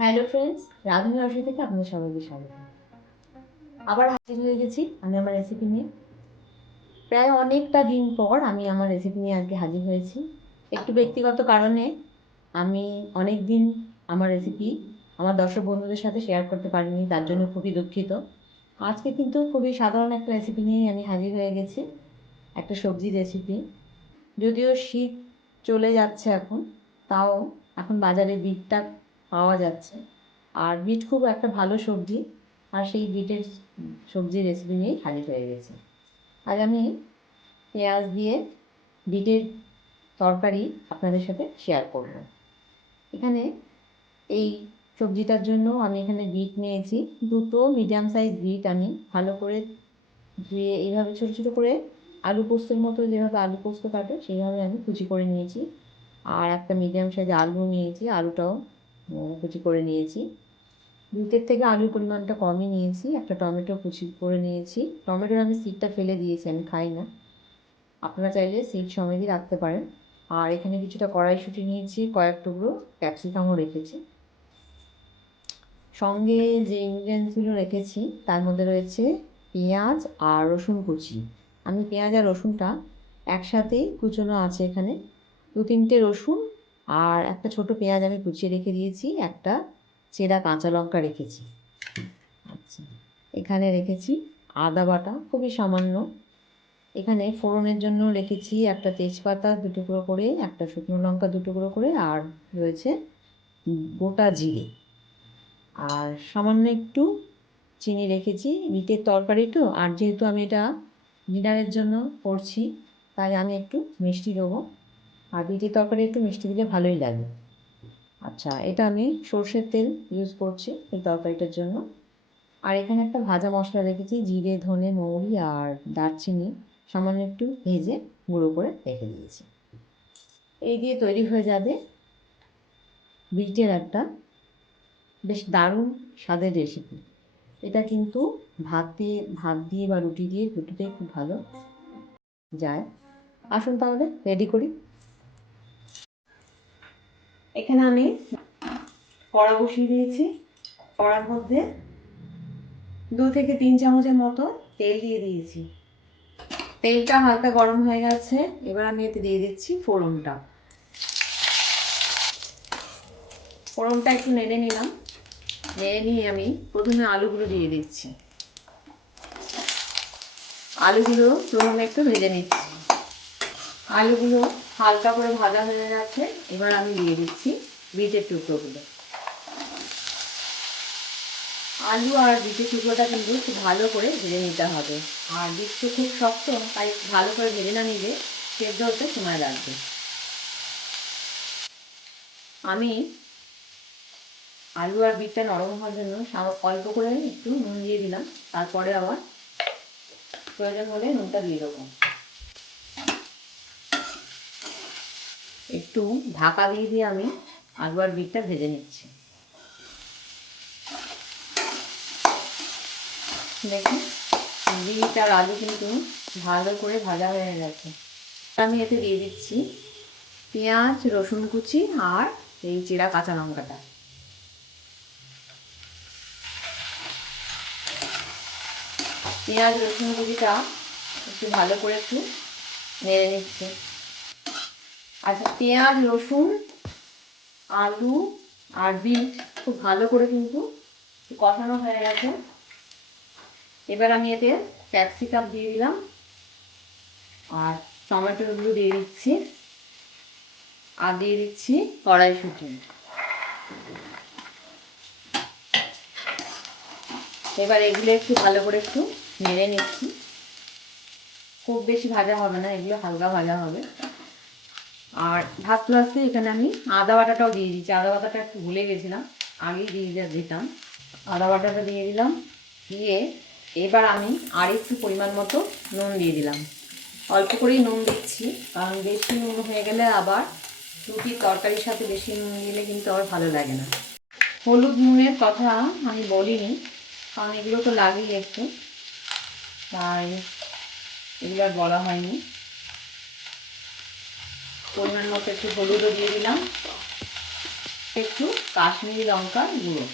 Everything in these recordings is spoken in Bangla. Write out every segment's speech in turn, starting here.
হ্যালো ফ্রেন্ডস রাধুনী রসই থেকে আপনাদের সবাইকে স্বাগত। আবার হাজির হয়ে গেছি আমি আমার রেসিপি নিয়ে। প্রায় অনেকটা দিন পর আমি আমার রেসিপি নিয়ে আজকে হাজির হয়েছি। একটু ব্যক্তিগত কারণে আমি অনেক দিন আমার রেসিপি আমার দর্শক বন্ধুদের সাথে শেয়ার করতে পারিনি, তার জন্য খুবই দুঃখিত। আজকে কিন্তু খুবই সাধারণ একটা রেসিপি নিয়ে আমি হাজির হয়ে গেছি, একটা সবজি রেসিপি যদিও শীত চলে যাচ্ছে এখন, তাও এখন বাজারে বিটটা পাওয়া যাচ্ছে। আর বিট খুব একটা ভালো সবজি, আর সেই বিটের সবজি রেসিপি নিয়েই হাজির হয়ে গেছে। আজ আমি পেঁয়াজ দিয়ে বিটের তরকারি আপনাদের সাথে শেয়ার করব। এখানে এই সবজিটার জন্য আমি এখানে বিট নিয়েছি। দুটো মিডিয়াম সাইজ বিট আমি ভালো করে ধুয়ে এইভাবে ছোটো ছোটো করে আলু পোস্তের মতো যেভাবে আলু পোস্ত কাটে, সেইভাবে আমি কুচি করে নিয়েছি। আর একটা মিডিয়াম সাইজ আলু নিয়েছি, আলুটাও কুচি করে নিয়েছি। বিটের থেকে আলুর পরিমাণটা কমই নিয়েছি। একটা টমেটো কুচি করে নিয়েছি। টমেটোর আমি সিডটা ফেলে দিয়েছি, আমি খাই না। আপনারা চাইলে সিড সমেতই রাখতে পারেন। আর এখানে কিছুটা কড়াইশুঁটি নিয়েছি, কয়েক টুকরো ক্যাপসিকামও রেখেছি। সঙ্গে যে ইনগ্রিডিয়েন্টসগুলো রেখেছি, তার মধ্যে রয়েছে পেঁয়াজ আর রসুন কুচি। আমি পেঁয়াজ আর রসুনটা একসাথেই কুচোনো আছে এখানে। দু তিনটে রসুন আর একটা ছোট পেঁয়াজ আমি কুচিয়ে রেখে দিয়েছি, একটা চেরা কাঁচা লঙ্কা রেখেছি। আচ্ছা এখানে রেখেছি আদা বাটা, খুবই সামান্য। এখানে ফোড়নের জন্য রেখেছি একটা তেজপাতা দু টুকরো করে, একটা শুকনো লঙ্কা দু টুকরো করে, আর রয়েছে গোটা জিরে। আর সামান্য একটু চিনি রেখেছি, বিটের তরকারি তো, আর যেহেতু আমি এটা ডিনারের জন্য করছি, তাই আমি একটু মিষ্টি দেবো। আর বিটের তরকারি একটু মিষ্টি দিলে ভালোই লাগে। আচ্ছা এটা আমি সর্ষের তেল ইউজ করছি এই তরকারিটার জন্য। আর এখানে একটা ভাজা মশলা রেখেছি, জিরে, ধনে, মৌরি আর দারচিনি। সামান্য একটু ভেজে গুঁড়ো করে রেখে দিয়েছি। এই দিয়ে তৈরি হয়ে যাবে বিটের একটা বেশ দারুণ স্বাদের রেসিপি এটা কিন্তু ভাত ভাত দিয়ে বা রুটি দিয়ে দুটোতেই খুব ভালো যায়। আসুন তাহলে রেডি করি। এখানে আমি কড়া বসিয়ে দিয়েছি। কড়ার মধ্যে দু থেকে তিন চামচের মতো তেল দিয়ে দিয়েছি। তেলটা হালকা গরম হয়ে গেছে। এবার আমি এতে দিয়ে দিচ্ছি ফোড়নটা। ফোড়নটা একটু নেড়ে নিলাম। নেড়ে নিয়ে আমি প্রথমে আলুগুলো দিয়ে দিচ্ছি। আলুগুলো প্রথমে একটু ভেজে নিচ্ছি। আলুগুলো হালকা করে ভাজা হয়ে গেছে। এবার আমি দিয়ে দিচ্ছি বিটের টুকরোগুলো। আলু আর বিটের টুকরোটা কিন্তু ভালো করে ভেজে নিতে হবে। আর বিটটা খুব শক্ত, তাই ভালো করে ভেজে না নিলে সেদ্ধ হতে সময় লাগবে। আমি আলু আর বিটটা নরম হওয়ার জন্য অল্প করে একটু নুন দিয়ে দিলাম। তারপরে আবার প্রয়োজন হলে নুনটা দিয়ে দেবো। একটু ঢাকা দিয়ে দিয়ে আমি আলু আর বিটটা ভেজে নিচ্ছি। দেখুন, বিট আর আলু কিন্তু ভালো করে ভাজা হয়ে গেছে। আমি এতে দিয়ে দিচ্ছি পেঁয়াজ, রসুন কুচি আর এই চেরা কাঁচা লঙ্কাটা। পেঁয়াজ, রসুন কুচিটা একটু ভালো করে একটু নেড়ে নিচ্ছি। আচ্ছা পেঁয়াজ, রসুন, আলু আর বিট খুব ভালো করে কিন্তু কষানো হয়ে গেছে। এবার আমি এতে ক্যাপসিকাম দিয়ে দিলাম আর টমেটোগুলো দিয়ে দিচ্ছি আর দিয়ে দিচ্ছি কড়াই কড়াইশুঁটি এবার এগুলো একটু ভালো করে একটু নেড়ে নিচ্ছি। খুব বেশি ভাজা হবে না, এগুলো হালকা ভাজা হবে। আর ভাজতে ভাজতে এখানে আমি আদা বাটাটাও দিয়ে দিচ্ছি আদা বাটাটা একটু ভুলে গেছিলাম, আগেই দিয়ে দিতাম। আদা বাটাটা দিয়ে দিলাম, দিয়ে এবার আমি আর একটু পরিমাণ মতো নুন দিয়ে দিলাম। অল্প করেই নুন দিচ্ছি, কারণ বেশি নুন হয়ে গেলে আবার রুটির তরকারির সাথে বেশি নুন দিলে কিন্তু আবার ভালো লাগে না। হলুদ নুনের কথা আমি বলিনি, কারণ এগুলো তো লাগেই একটু। তাই এগুলো আর বলা হয়নি। পরিমাণ মতো একটু হলুদও দিয়ে দিলাম। একটু কাশ্মীরি লঙ্কার গুঁড়ো।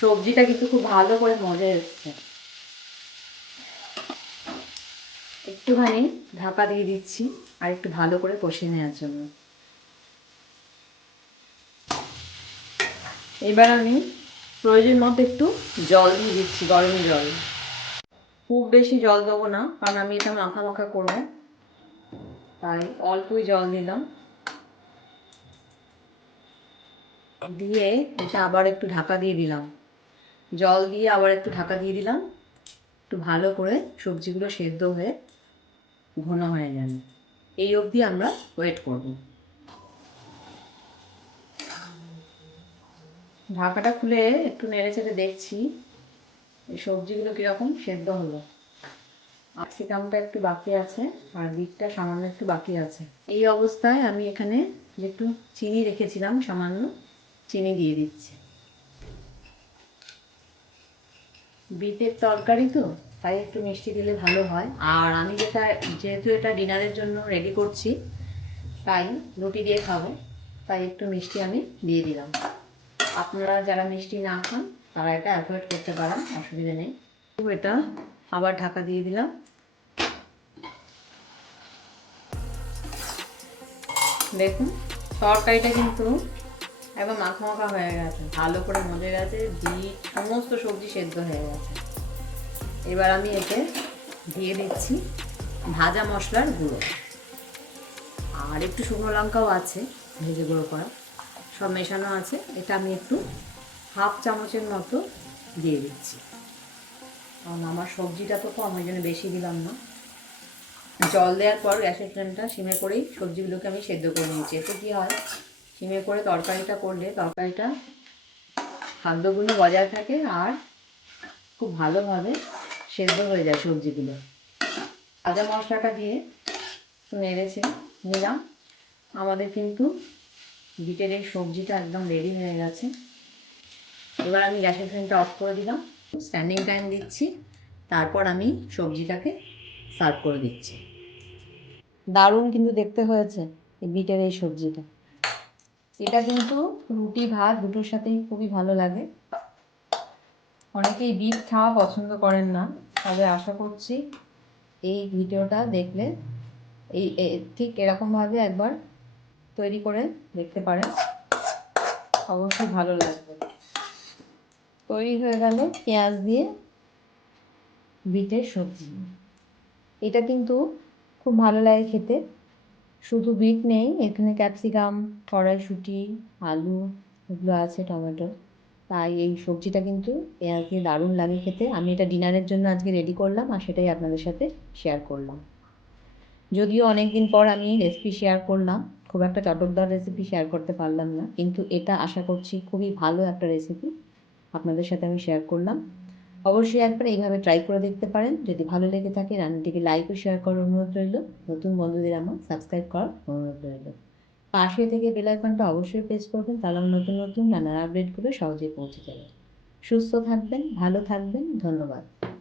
সবজিটা কিন্তু খুব ভালো করে মজা এসছে। একটুখানি ঢাকা দিয়ে দিচ্ছি আর একটু ভালো করে কষিয়ে নেওয়ার জন্য। এবার আমি প্রয়োজন মতো একটু জল দিয়ে দিচ্ছি, গরম জল। খুব বেশি জল দেবো না, কারণ আমি এটা মাখা মাখা করব। তাই অল্পই জল দিলাম। দিয়ে এটা আবার একটু ঢাকা দিয়ে দিলাম। জল দিয়ে আবার একটু ঢাকা দিয়ে দিলাম। একটু ভালো করে সবজিগুলো সেদ্ধ হয়ে ঘন হয়ে যাবে। এই অবধি আমরা ওয়েট করব। ঢাকাটা খুলে একটু নেড়ে চেড়ে দেখছি। এই সবজিগুলো কীরকম? সেদ্ধ হলো। ক্যাপসিকামটা একটু বাকি আছে, আর বিটটা সামান্য একটু বাকি আছে। এই অবস্থায় আমি এখানে একটু চিনি রেখেছিলাম, সামান্য চিনি দিয়ে দিচ্ছি। বিটের তরকারি তো, তাই একটু মিষ্টি দিলে ভালো হয়। আর আমি যেটা, যেহেতু এটা ডিনারের জন্য রেডি করছি, তাই রুটি দিয়ে খাব, তাই একটু মিষ্টি আমি দিয়ে দিলাম। আপনারা যারা মিষ্টি না খান তারা এটা অ্যাভয়েড করতে পারেন, অসুবিধা নেই। এটা আবার ঢাকা দিয়ে দিলাম। দেখুন, তরকারিটা কিন্তু একদম মাখা মাখা হয়ে গেছে, ভালো করে মজে গেছে, বিট, সমস্ত সবজি সেদ্ধ হয়ে গেছে। এবার আমি এতে দিয়ে দিচ্ছি ভাজা মশলার গুঁড়ো। আর একটু শুকনো লঙ্কাও আছে, ভেজে গুঁড়ো করা। সব মেশানো আছে, এটা আমি একটু হাফ চামচের মতো দিয়ে দিচ্ছি। কারণ আমার সবজিটা তো কম, ওই জন্য বেশি দিলাম না। জল দেওয়ার পর গ্যাসের ফ্লেমটা সিমে করেই সবজিগুলোকে আমি সেদ্ধ করে নিয়েছি। এতে কী হয়, সিমে করে তরকারিটা করলে তরকারিটা খাদ্যগুলো বজায় থাকে আর খুব ভালোভাবে সেদ্ধ হয়ে যায় সবজিগুলো। ভাজা মশলাটা দিয়ে নেড়েছে নিলাম। আমাদের কিন্তু বিটের এই সবজিটা একদম রেডি হয়ে গেছে। এবার আমি গ্যাসের ফ্লেমটা অফ করে দিলাম। স্ট্যান্ডিং টাইম দিচ্ছি। তারপর আমি সবজিটাকে সার্ভ করে দিচ্ছি। দারুণ কিন্তু দেখতে হয়েছে এই বিটের এই সবজিটা। এটা কিন্তু রুটি, ভাত দুটোর সাথেই খুবই ভালো লাগে। অনেকেই বিট খাওয়া পছন্দ করেন না। তবে আশা করছি এই ভিডিওটা দেখলে এই ঠিক এরকমভাবে একবার তৈরি করে দেখতে পারেন। অবশ্যই ভালো লাগবে। তৈরি হয়ে গেল পেঁয়াজ দিয়ে বিটের সবজি। এটা কিন্তু খুব ভালো লাগে খেতে। শুধু বিট নেই, এখানে ক্যাপসিকাম, কড়াইশুঁটি, আলু এগুলো আছে, টমেটো। তাই এই সবজিটা কিন্তু পেঁয়াজ দিয়ে দারুণ লাগে খেতে। আমি এটা ডিনারের জন্য আজকে রেডি করলাম আর সেটাই আপনাদের সাথে শেয়ার করলাম। যদিও অনেক দিন পর আমি রেসিপি শেয়ার করলাম, খুব একটা চটকদার রেসিপি শেয়ার করতে পারলাম না, কিন্তু এটা আশা করছি খুবই ভালো একটা রেসিপি। আপনাদের সাথে আমি শেয়ার করলাম। অবশ্যই একবার এইভাবে ট্রাই করে দেখতে পারেন। যদি ভালো লেগে থাকে, রান্নাটিকে লাইক ও শেয়ার করার অনুরোধ রইল। নতুন বন্ধুদের আমার সাবস্ক্রাইব করার অনুরোধ রইল। পাশে থেকে বেল আইকনটা অবশ্যই প্রেস করবেন, তাহলে নতুন নতুন রান্নার আপডেটগুলো সহজেই পৌঁছে যাবে। সুস্থ থাকবেন, ভালো থাকবেন, ধন্যবাদ।